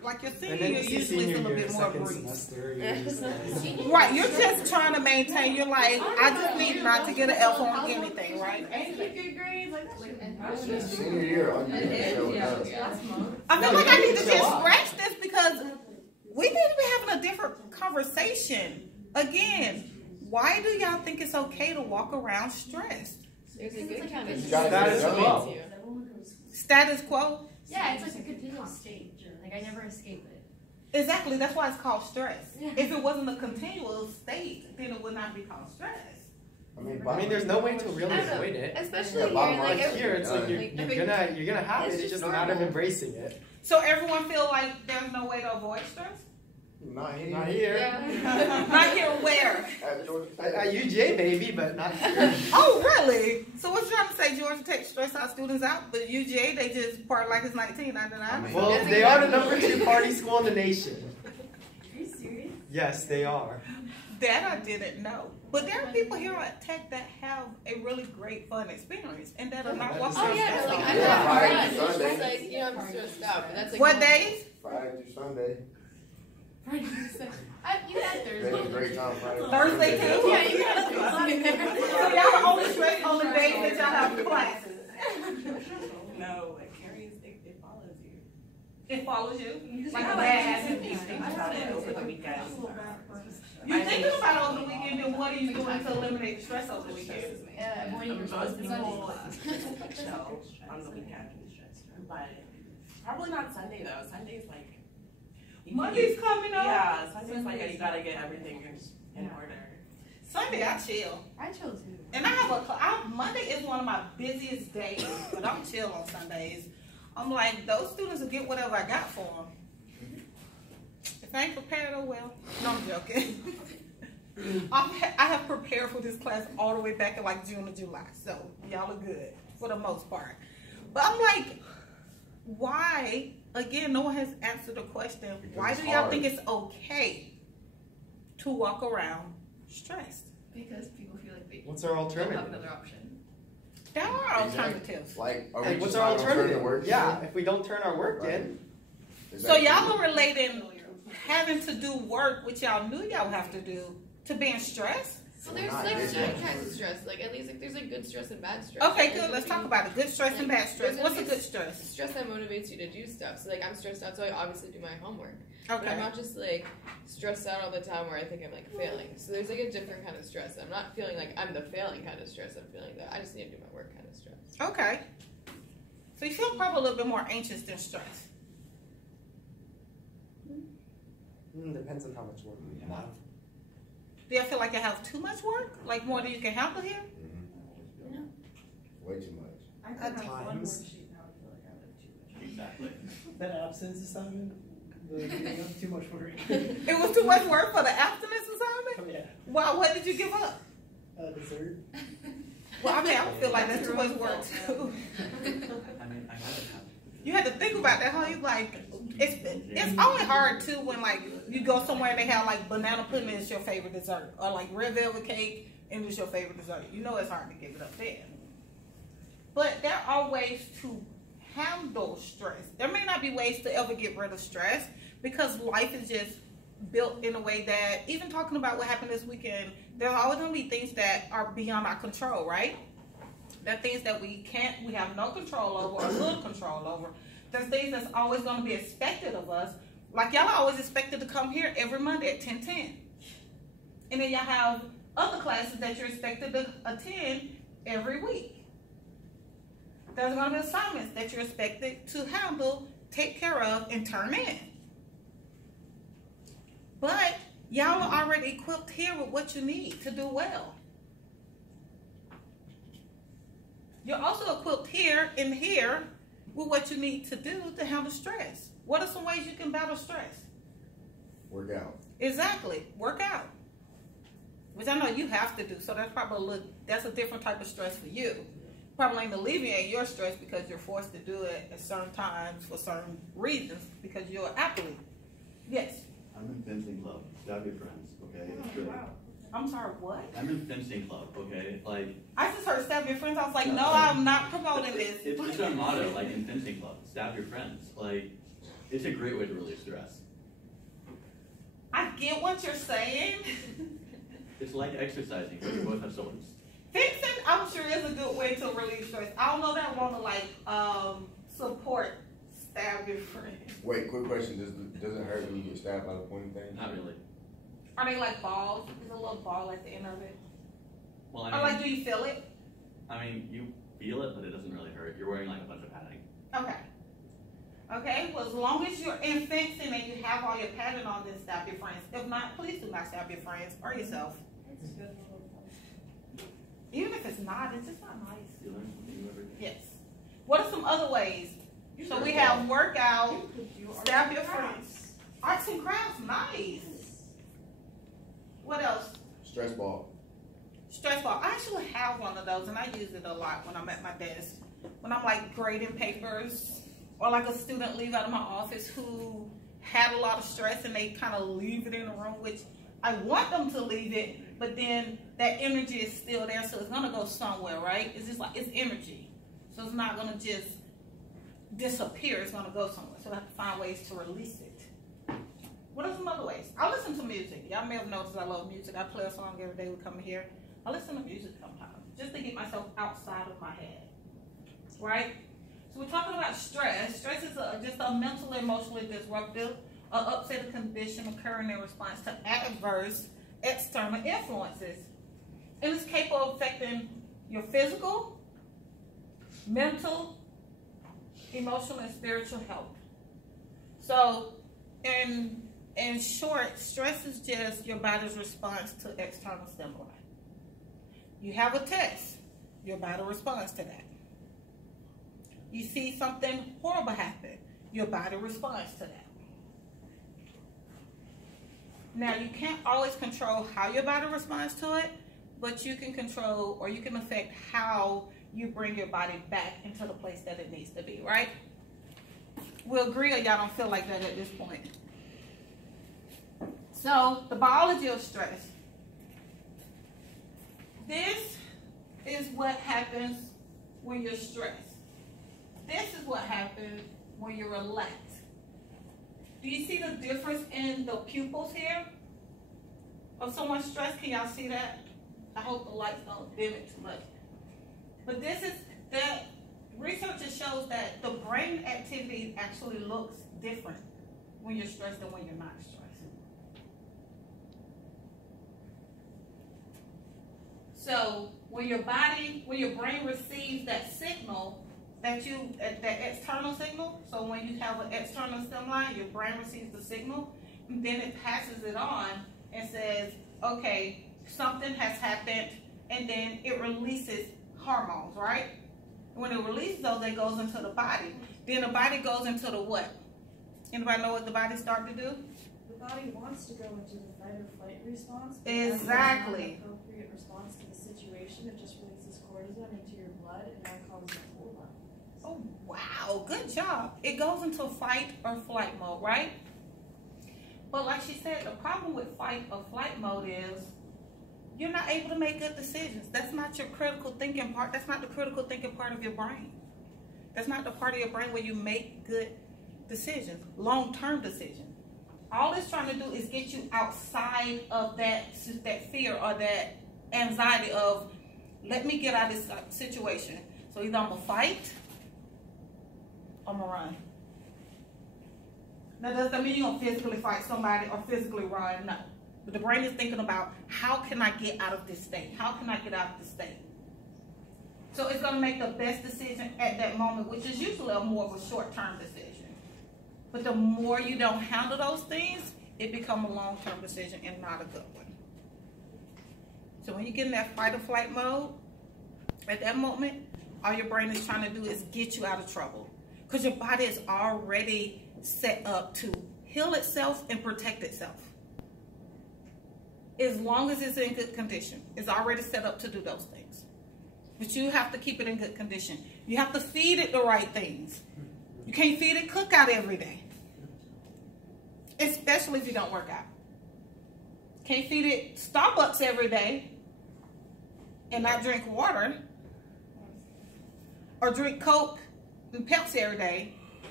like your senior year usually is a little bit more brief. Right, you're just trying to maintain. You're like, I just need not to get an F on anything, right? And get good grades. Like that's senior year. I feel like I need to just scratch this because we need to be having a different conversation. Again, why do y'all think it's okay to walk around stressed? There's a good kind of status quo. Status quo? Yeah, it's like a continuous state. Like I never escape it. Exactly, that's why it's called stress. If it wasn't a continual state, then it would not be called stress. I mean, there's no way to really avoid it. Especially here, like here, it's like you're gonna have it. It's just a matter of embracing it. So everyone feel like there's no way to avoid stress? Not here. Not here. Yeah. Not here where? At UGA, maybe, but not here. Oh, really? So what you trying to say? Georgia Tech stress out students out, but UGA they just part like it's 1999. Well, they are the #2 party school in the nation. Are you serious? Yes, they are. That I didn't know. But there are people here at Tech that have a really great fun experience and that are not walking Oh yeah, stressed like out. I'm not Sunday. Like I'm stressed out, but that's like What days? Friday through Sunday. Friday through Sunday. You had Thursday. They had a great time Friday. Thursday too? Yeah, you had Thursday. So y'all are only stressed on the days that y'all have classes. No, it carries, it follows you. It follows you? Like a bad habit, you think about it over the weekend. You thinking about it over the weekend, then what are you doing to eliminate the stress over the weekend? Yeah, avoiding your Most Sunday people class. chill on the weekend, but probably not Sunday though. Sunday's like Monday's coming up. Yeah, Sunday's like you gotta get everything in order. Sunday I chill. I chill too. And I have Monday is one of my busiest days, but I'm chill on Sundays. I'm like, those students will get whatever I got for them. If I ain't prepared, oh well. No, I'm joking. I have prepared for this class all the way back in like June or July, so y'all are good for the most part. But I'm like, why? Again, no one has answered the question. Why do y'all think it's okay to walk around stressed? Because people feel like they What's our don't alternative? have another option. There are alternatives. Like, are Hey, we what's just our not gonna turn the alternative? work Yeah, in? if we don't turn our work in. So y'all are relating having to do work, which y'all knew y'all have to do, to being stressed? So there's like different kinds of stress. Like at least like there's like good stress and bad stress. Okay, There's good. Let's gonna talk be- about it. Good stress and bad stress. there's What's gonna a be good stress? Stress that motivates you to do stuff. So like I'm stressed out, so I obviously do my homework. But I'm Okay. not just like stressed out all the time where I think I'm like failing. So there's like a different kind of stress. I'm not feeling like I'm the failing kind of stress. I'm feeling that I just need to do my work kind of stress. Okay. So you feel probably a little bit more anxious than stressed. Depends on how much work we have. Do you feel like you have too much work? Like more than you can handle here? Way too much. I At times. Exactly. That absence assignment, too much work. It was too much work for the abstinence assignment? Yeah, Wow, what did you give up? dessert. Well, I mean, I would feel like that's too much work too. I mean, I haven't had. You had to think about that, huh? You like, it's only hard too when like you go somewhere and they have like banana pudding is your favorite dessert, or like red velvet cake and it's your favorite dessert. You know it's hard to give it up then. But there are ways to handle stress. There may not be ways to ever get rid of stress because life is just built in a way that, even talking about what happened this weekend, there's always going to be things that are beyond our control, right? There are things that we have no control over or little control over. There's things that's always going to be expected of us. Like y'all are always expected to come here every Monday at 10:10. And then y'all have other classes that you're expected to attend every week. There's going to be assignments that you're expected to handle, take care of, and turn in. But y'all are already equipped here with what you need to do well. You're also equipped here and here with what you need to do to handle stress. What are some ways you can battle stress? Work out. Exactly. Work out. Which I know you have to do, so that's probably that's a different type of stress for you. Probably ain't alleviate your stress because you're forced to do it at certain times for certain reasons because you're an athlete. Yes. I'm in fencing club. Stab your friends, okay? It's good. I'm sorry, what? I'm in fencing club, okay? Like, I just heard stab your friends. I was like, no, I'm not promoting this. it's our motto, like in fencing club. Stab your friends. Like, It's a great way to relieve stress. I get what you're saying. It's like exercising, but you both have swords. Fixing, I'm sure, is a good way to relieve stress. I don't know that I want to like support stab your friend. Wait, quick question. Does it hurt when you get stabbed by the pointy thing? Not really. Are they like balls? There's a little ball at the end of it. Well, Or like, do you feel it? I mean, you feel it, but it doesn't really hurt. You're wearing like a bunch of padding. Okay. Okay, well, as long as you're in fencing and you have all your padding on, then stab your friends. If not, please do not stab your friends or yourself. Even if it's not, it's just not nice. You learn something new every day. Yes. What are some other ways? So we have workout, stab your friends. Arts and crafts, nice. What else? Stress ball. Stress ball. I actually have one of those, and I use it a lot when I'm at my desk. When I'm like grading papers, or like a student leave out of my office who had a lot of stress and they kind of leave it in the room, which I want them to leave it, but then that energy is still there, so it's gonna go somewhere, right? It's just like, it's energy. So it's not gonna just disappear, it's gonna go somewhere. So I have to find ways to release it. What are some other ways? I listen to music. Y'all may have noticed I love music. I play a song every day we come here. I listen to music sometimes, just to get myself outside of my head, right? So we're talking about stress. Stress is just a mentally, emotionally disruptive, upset condition occurring in response to adverse external influences. And it's capable of affecting your physical, mental, emotional, and spiritual health. So, in short, stress is just your body's response to external stimuli. You have a test, your body responds to that. You see something horrible happen, your body responds to that. Now, you can't always control how your body responds to it, but you can control, or you can affect how you bring your body back into the place that it needs to be, right? We'll agree, or y'all don't feel like that at this point. So, the biology of stress. This is what happens when you're stressed. This is what happens when you're relaxed. Do you see the difference in the pupils here of someone stressed? Can y'all see that? I hope the lights don't dim it too much. But this is that research shows that the brain activity actually looks different when you're stressed than when you're not stressed. So when your brain receives that signal, that external signal, so when you have an external stimuli, your brain receives the signal, and then it passes it on and says, okay, something has happened, and then it releases hormones, right? When it releases those, it goes into the body. Then the body goes into the what? Anybody know what the body starts to do? The body wants to go into the fight or flight response. Exactly. An appropriate response to the situation. It just releases cortisol into your blood, and that causes a cold up. Oh, wow, good job. It goes into fight or flight mode, right? But like she said, the problem with fight or flight mode is you're not able to make good decisions. That's not your critical thinking part. That's not the critical thinking part of your brain. That's not the part of your brain where you make good decisions, long-term decisions. All it's trying to do is get you outside of that fear or that anxiety of, let me get out of this situation. So either I'm going to fight or I'm going to run. Now, does that mean you're going to physically fight somebody or physically run? No. But the brain is thinking about, how can I get out of this state? How can I get out of this state? So it's going to make the best decision at that moment, which is usually more of a short-term decision. But the more you don't handle those things, it becomes a long-term decision and not a good one. So when you get in that fight or flight mode, at that moment, all your brain is trying to do is get you out of trouble. Because your body is already set up to heal itself and protect itself. As long as it's in good condition, it's already set up to do those things. But you have to keep it in good condition. You have to feed it the right things. You can't feed it cookout every day. Especially if you don't work out. Can't feed it Starbucks every day and not drink water. Or drink Coke and Pepsi every day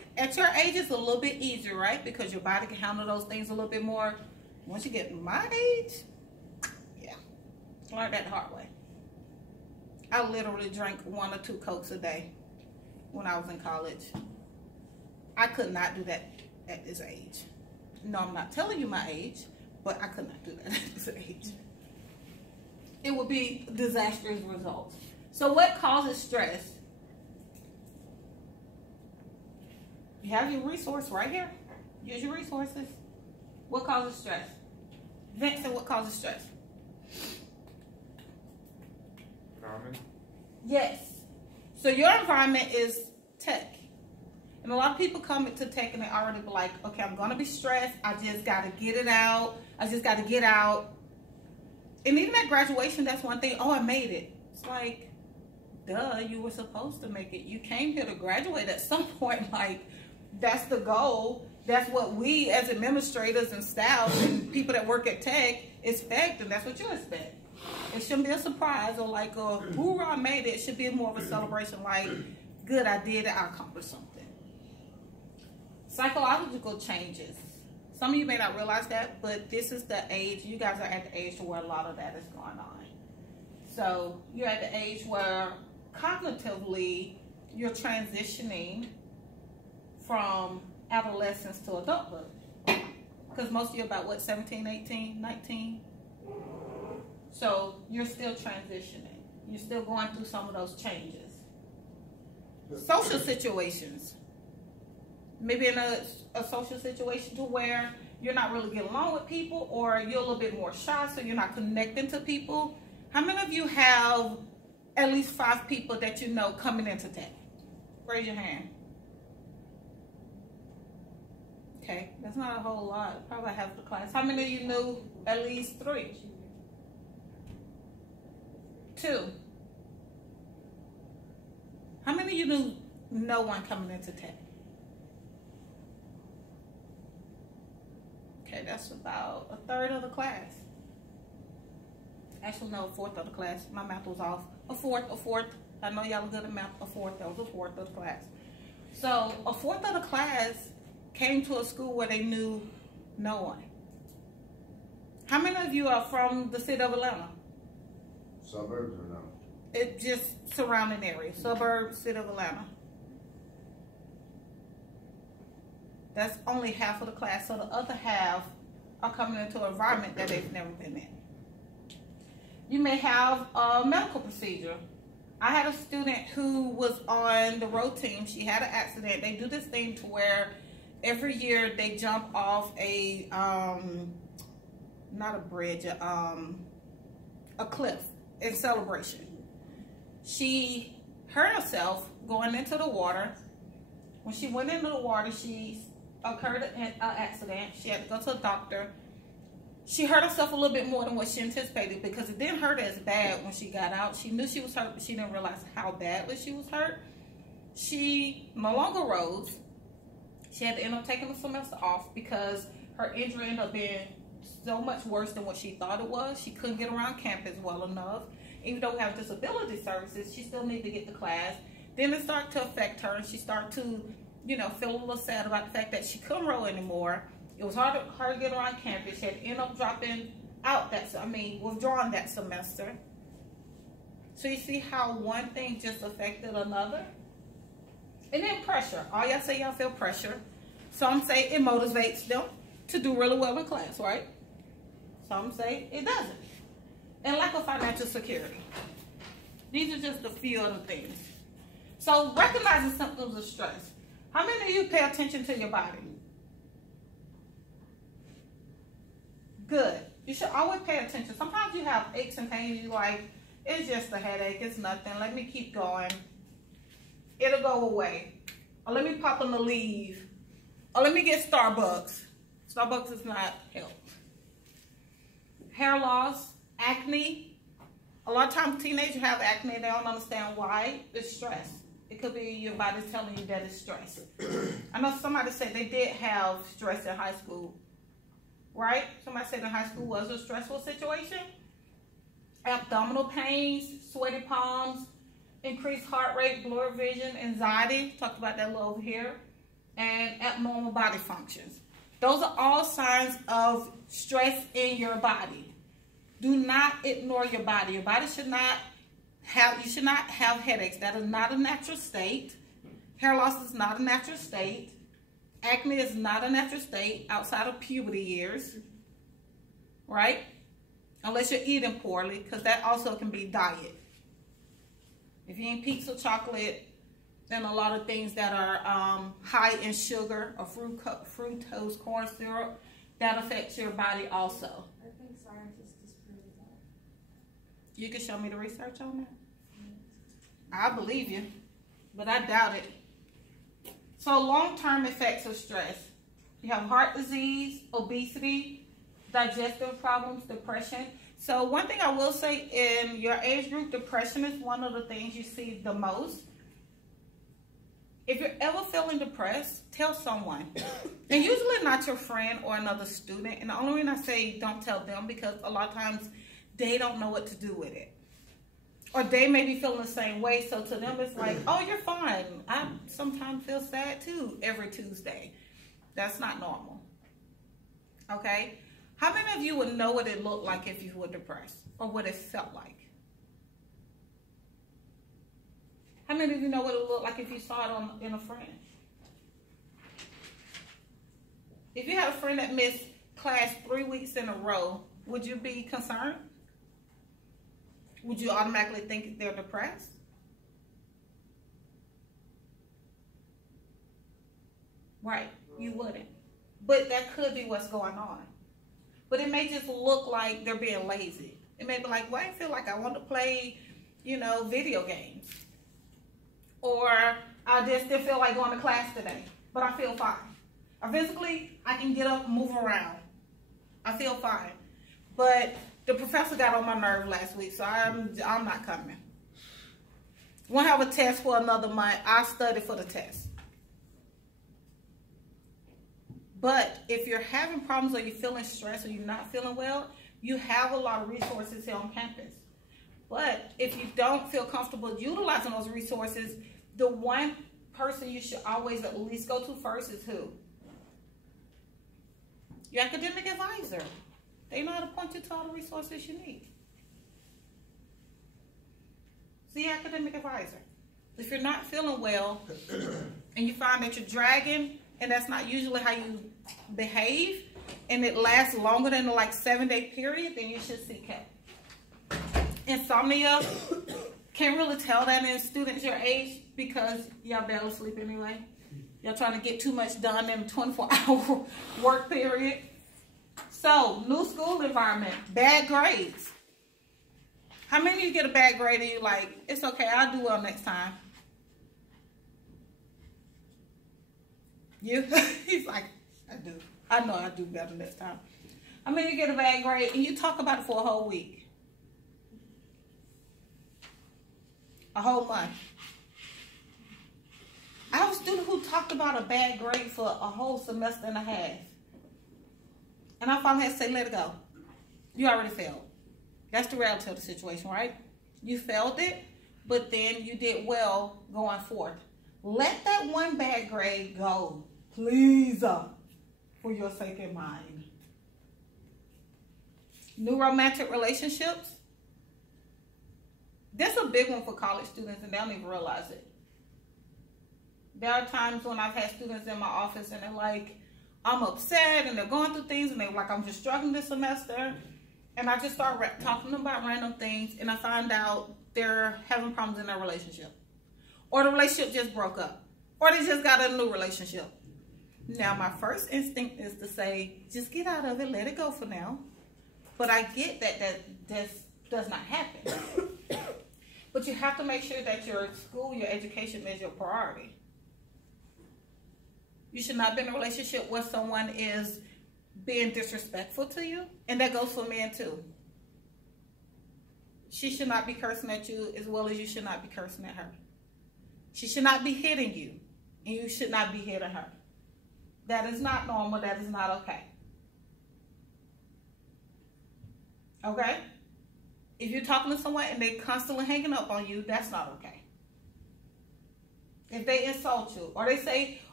At your age, it's a little bit easier, right? Because your body can handle those things a little bit more. Once you get my age, yeah, learned that the hard way. I literally drank 1 or 2 Cokes a day when I was in college. I could not do that at this age. No, I'm not telling you my age, but I could not do that at this age. It would be disastrous results. So what causes stress? You have your resource right here. Use your resources. What causes stress? Vincent, what causes stress? Environment. Yes. So your environment is tech. And a lot of people come into tech and they already be like, okay, I'm going to be stressed. I just got to get it out. I just got to get out. And even at graduation, that's one thing. Oh, I made it. It's like, duh, you were supposed to make it. You came here to graduate at some point. Like, that's the goal. That's what we as administrators and staff and people that work at tech expect, and that's what you expect. It shouldn't be a surprise or like a hoorah, I made it. It should be more of a celebration like, good, I did it, I accomplished something. Psychological changes. Some of you may not realize that, but this is the age, you guys are at the age where a lot of that is going on. So you're at the age where cognitively you're transitioning from adolescence to adulthood. Because most of you are about what, 17, 18, 19? So you're still transitioning. You're still going through some of those changes. Social situations. Maybe in a social situation to where you're not really getting along with people, or you're a little bit more shy, so you're not connecting to people. How many of you have at least 5 people that you know coming into tech? Raise your hand. Okay, that's not a whole lot. Probably half the class. How many of you knew at least 3? 2. How many of you knew no one coming into tech? Okay, that's about a third of the class. Actually, no, a fourth of the class. My math was off. A fourth. I know y'all are good at math. A fourth. That was a fourth of the class. So a fourth of the class came to a school where they knew no one. How many of you are from the city of Atlanta? Suburbs or no? It just surrounding area. Suburbs, city of Atlanta. That's only half of the class. So the other half are coming into an environment that they've never been in. You may have a medical procedure. I had a student who was on the road team. She had an accident. They do this thing to where every year they jump off a, not a bridge, a cliff in celebration. She hurt herself going into the water. When she went into the water, she occurred an accident. She had to go to a doctor. She hurt herself a little bit more than what she anticipated because it didn't hurt as bad when she got out. She knew she was hurt, but she didn't realize how badly she was hurt. She no longer rose. She had to end up taking the semester off because her injury ended up being so much worse than what she thought it was. She couldn't get around campus well enough. Even though we have disability services, she still needed to get to class. Then it started to affect her, and she started to, you know, feel a little sad about the fact that she couldn't row anymore. It was hard to get around campus. She had to end up dropping out withdrawing that semester. So you see how one thing just affected another? And then pressure. All y'all say y'all feel pressure. Some say it motivates them to do really well in class, right? Some say it doesn't. And lack of financial security. These are just a few of the things. So recognizing symptoms of stress. How many of you pay attention to your body? Good. You should always pay attention. Sometimes you have aches and pains. You're like, it's just a headache. It's nothing. Let me keep going. It'll go away. Or let me pop on the leave. Or let me get Starbucks. Starbucks is not help. Hair loss, acne. A lot of times teenagers have acne. They don't understand why. It's stress. It could be your body's telling you that it's stress. I know somebody said they did have stress in high school. Right? Somebody said in high school was a stressful situation. Abdominal pains, sweaty palms, increased heart rate, blurred vision, anxiety. Talked about that a little over here. and abnormal body functions. Those are all signs of stress in your body. Do not ignore your body. Your body should not have, you should not have headaches. That is not a natural state. Hair loss is not a natural state. Acne is not a natural state outside of puberty years, right? Unless you're eating poorly, because that also can be diet. If you eat pizza, chocolate, and a lot of things that are high in sugar or fructose corn syrup, that affects your body also. I think scientists disprove that. You can show me the research on that? I believe you, but I doubt it. So long-term effects of stress. You have heart disease, obesity, digestive problems, depression. So one thing I will say, in your age group, depression is one of the things you see the most. If you're ever feeling depressed, tell someone. And usually not your friend or another student. And the only reason I say don't tell them, because a lot of times they don't know what to do with it. Or they may be feeling the same way. So to them it's like, oh, you're fine. I sometimes feel sad too every Tuesday. That's not normal. Okay? How many of you would know what it looked like if you were depressed? Or what it felt like? How many of you know what it looked like if you saw it in a friend? If you had a friend that missed class 3 weeks in a row, would you be concerned? Would you automatically think they're depressed? Right, you wouldn't. But that could be what's going on. But it may just look like they're being lazy. It may be like, well, I feel like I want to play, video games. Or I just didn't feel like going to class today, but I feel fine. Or physically, I can get up and move around. I feel fine. But the professor got on my nerve last week, so I'm not coming. We'll have a test for another month. I study for the test. But if you're having problems or you're feeling stressed or you're not feeling well, you have a lot of resources here on campus. But if you don't feel comfortable utilizing those resources, the one person you should always at least go to first is who? Your academic advisor. They know how to point you to all the resources you need. See your academic advisor. If you're not feeling well and you find that you're dragging, and that's not usually how you behave, and it lasts longer than a 7-day period, then you should seek help. Insomnia, can't really tell that in students your age because y'all barely sleep anyway. Y'all trying to get too much done in a 24-hour work period. So, new school environment, bad grades. How many of you get a bad grade and you're like, it's okay, I'll do well next time? You? He's like, I do. I know I'll do better next time. How many of you get a bad grade and you talk about it for a whole week? A whole month. I have a student who talked about a bad grade for a whole semester and a half. And I finally had to say, let it go. You already failed. That's the reality of the situation, right? You failed it, but then you did well going forward. Let that one bad grade go, please, for your sake and mine. New romantic relationships. That's a big one for college students, and they don't even realize it. There are times when I've had students in my office, and they're like, I'm upset, and they're going through things, and they're like, I'm just struggling this semester. And I just start talking about random things, and I find out they're having problems in their relationship. Or the relationship just broke up. Or they just got a new relationship. Now, my first instinct is to say, just get out of it, let it go for now. But I get that does not happen. But you have to make sure that your school, your education is your priority. You should not be in a relationship where someone is being disrespectful to you. And that goes for men too. She should not be cursing at you as well as you should not be cursing at her. She should not be hitting you, and you should not be hitting her. That is not normal. That is not okay. Okay? If you're talking to someone and they're constantly hanging up on you, that's not okay. If they insult you, or they say,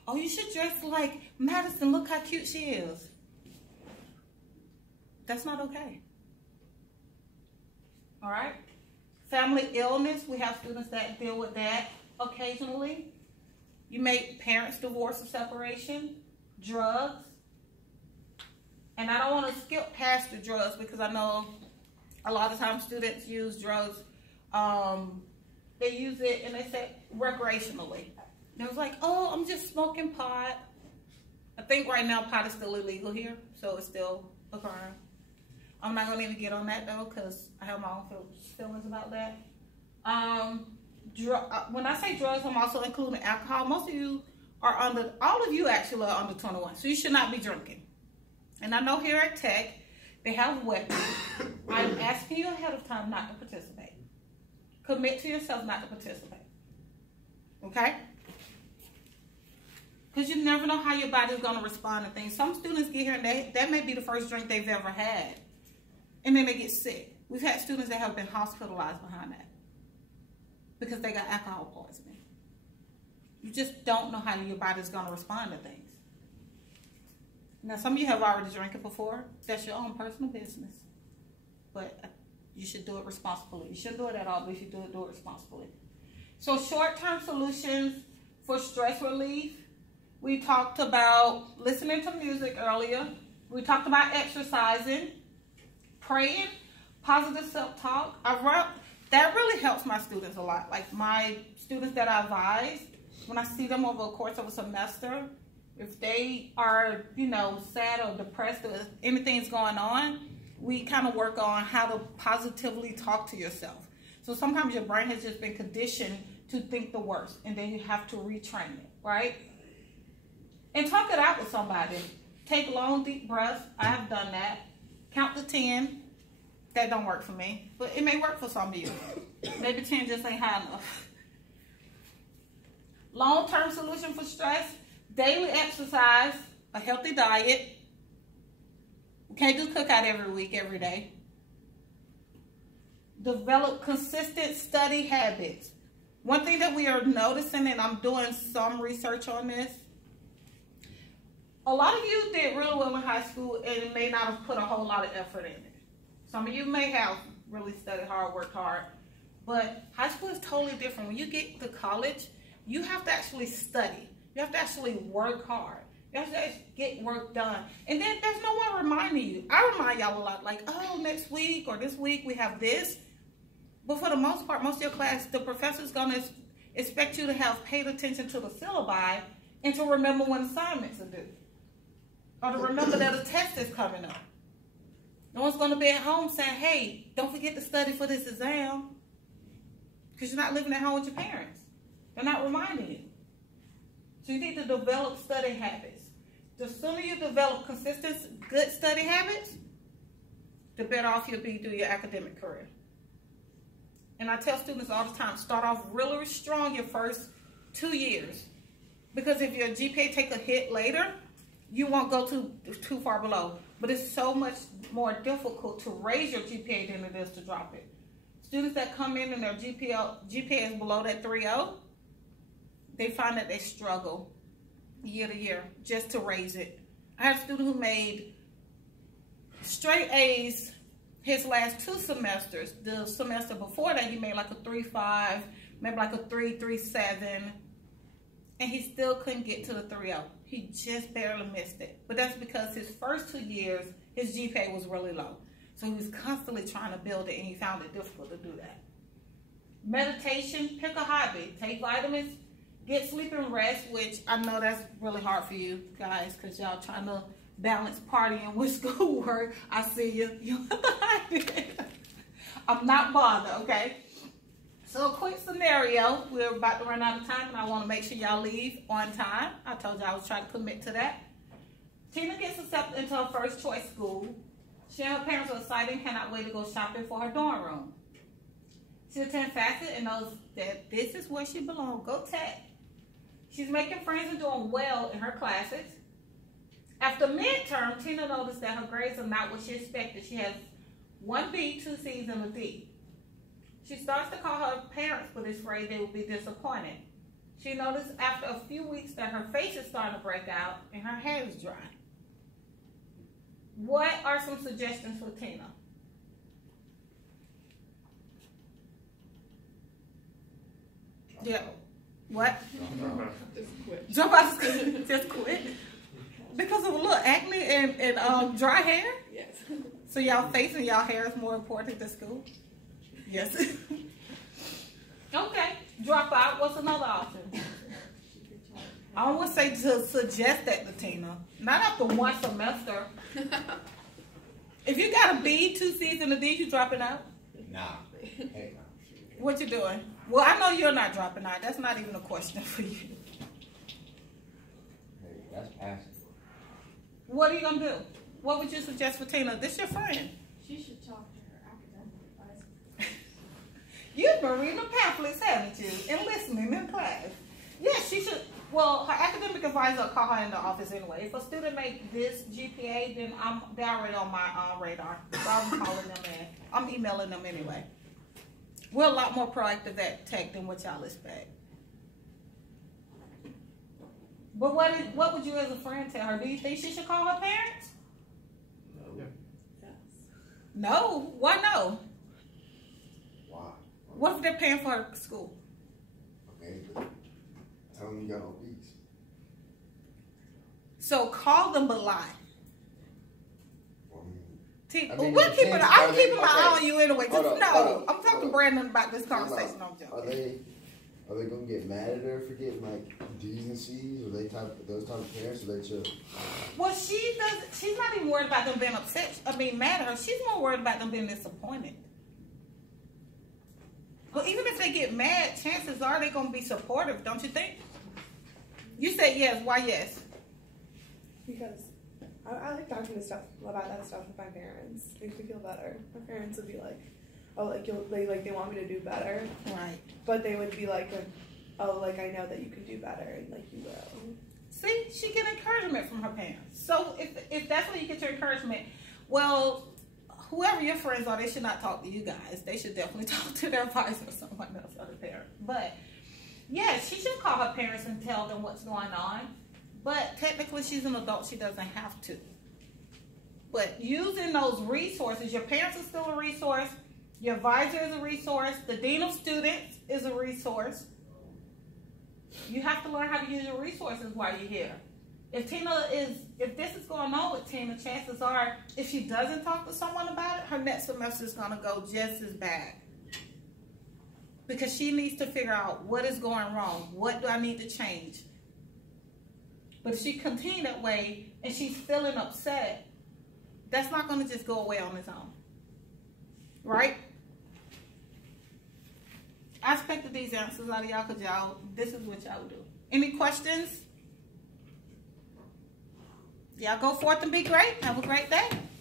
oh, you should dress like Madison. Look how cute she is. That's not okay. All right? Family illness, we have students that deal with that occasionally. You make parents divorce or separation, drugs. And I don't want to skip past the drugs because I know a lot of times students use drugs. They use it and they say recreationally. And it was like, oh, I'm just smoking pot. I think right now pot is still illegal here, so it's still occurring. I'm not going to even get on that though because I have my own feelings about that. When I say drugs, I'm also including alcohol. Most of you are all of you actually are under 21, so you should not be drinking. And I know here at Tech, they have weapons. I'm asking you ahead of time not to participate. Commit to yourself not to participate. Okay? Because you never know how your body's going to respond to things. Some students get here and that may be the first drink they've ever had. And then they get sick. We've had students that have been hospitalized behind that because they got alcohol poisoning. You just don't know how your body's going to respond to things. Now, some of you have already drank before. That's your own personal business. But you should do it responsibly. You shouldn't do it at all, but if you do it responsibly. So short-term solutions for stress relief. We talked about listening to music earlier. We talked about exercising, praying, positive self-talk. That really helps my students a lot. Like my students that I advise, when I see them over the course of a semester, if they are, sad or depressed or anything's going on, we kind of work on how to positively talk to yourself. So sometimes your brain has just been conditioned to think the worst, and then you have to retrain it, right? And talk it out with somebody. Take long, deep breaths. I have done that. Count to 10. That don't work for me, but it may work for some of you. Maybe 10 just ain't high enough. Long-term solution for stress, daily exercise, a healthy diet. We can't do cookout every week, every day. Develop consistent study habits. One thing that we are noticing, and I'm doing some research on this, a lot of you did really well in high school and may not have put a whole lot of effort in it. Some of you may have really studied hard, worked hard, but high school is totally different. When you get to college, you have to actually study. You have to actually work hard. You have to get work done. And then there's no one reminding you. I remind y'all a lot, like, oh, next week or this week we have this. But for the most part, most of your class, the professor's going to expect you to have paid attention to the syllabi and to remember when assignments are due. Or to remember that a test is coming up. No one's going to be at home saying, hey, don't forget to study for this exam. Because you're not living at home with your parents. They're not reminding you. So you need to develop study habits. The sooner you develop consistent, good study habits, the better off you'll be through your academic career. And I tell students all the time, start off really strong your first 2 years. Because if your GPA take a hit later, you won't go too far below. But it's so much more difficult to raise your GPA than it is to drop it. Students that come in and their GPA is below that 3.0, they find that they struggle year to year just to raise it. I had a student who made straight A's his last 2 semesters. The semester before that, he made like a 3.5, maybe like a 3.37, and he still couldn't get to the 3.0. He just barely missed it. But that's because his first 2 years, his GPA was really low. So he was constantly trying to build it, and he found it difficult to do that. Meditation, pick a hobby. Take vitamins, get sleep and rest, which I know that's really hard for you guys because y'all trying to balance partying with schoolwork. I see you. I'm not bothered, okay? So a quick scenario. We're about to run out of time, and I want to make sure y'all leave on time. I told you I was trying to commit to that. Tina gets accepted into her first choice school. She and her parents are excited and cannot wait to go shopping for her dorm room. She attends Facet and knows that this is where she belongs. Go Tech. She's making friends and doing well in her classes. After midterm, Tina noticed that her grades are not what she expected. She has 1 B, 2 C's, and a D. She starts to call her parents, but is afraid they will be disappointed. She noticed after a few weeks that her face is starting to break out and her hair is dry. What are some suggestions for Tina? Yeah. What? Just quit. Jump out of school. Just quit. Because of a little acne and dry hair? Yes. So y'all face and y'all hair is more important than school? Yes. Okay. Drop out. What's another option? I would say to suggest that to Tina. Not after one semester. If you got a B, 2 C's and a D, you dropping out? Nah. Hey, nah. What you doing? Well, I know you're not dropping out. That's not even a question for you. Hey, that's passive. What are you going to do? What would you suggest for Tina? This your friend. She should talk to her academic advisor. You've been reading the pamphlets, haven't you? And listening in class. Yes, she should. Well, her academic advisor will call her in the office anyway. If a student make this GPA, then they're already on my radar. So I'm calling them in. I'm emailing them anyway. We're a lot more proactive at tech than what y'all expect. But what would you as a friend tell her? Do you think she should call her parents? No. No. Why no? Why? What if they're paying for her school? Okay, but tell them you got obese. So call them but lie. I mean, We're keeping. the I'm chances- keeping my eye okay. on you anyway. Just Hold no. up, hold up, I'm talking hold to up. Brandon about this conversation. I'm Are joking. they gonna get mad at her for getting like D's and C's? Or those type of parents? Or they chill? Well, she's not even worried about them being upset. Mad at her. She's more worried about them being disappointed. But even if they get mad, chances are they're gonna be supportive, don't you think? You said yes. Why yes? Because I like talking about that stuff with my parents. It makes me feel better. My parents would be like, oh, like they want me to do better, Right. but they would be like, oh, like I know that you can do better, and like you will. See, she get encouragement from her parents. So if that's where you get your encouragement, well, whoever your friends are, they should not talk to you guys. They should definitely talk to their advisor or someone else, other parent. But yeah, she should call her parents and tell them what's going on. But technically, she's an adult. She doesn't have to. But using those resources, your parents are still a resource. Your advisor is a resource. The dean of students is a resource. You have to learn how to use your resources while you're here. If this is going on with Tina, chances are, if she doesn't talk to someone about it, her next semester is going to go just as bad. Because she needs to figure out what is going wrong. What do I need to change? But if she continues that way and she's feeling upset, that's not going to just go away on its own. Right? I expected these answers out of y'all because this is what y'all do. Any questions? Y'all go forth and be great. Have a great day.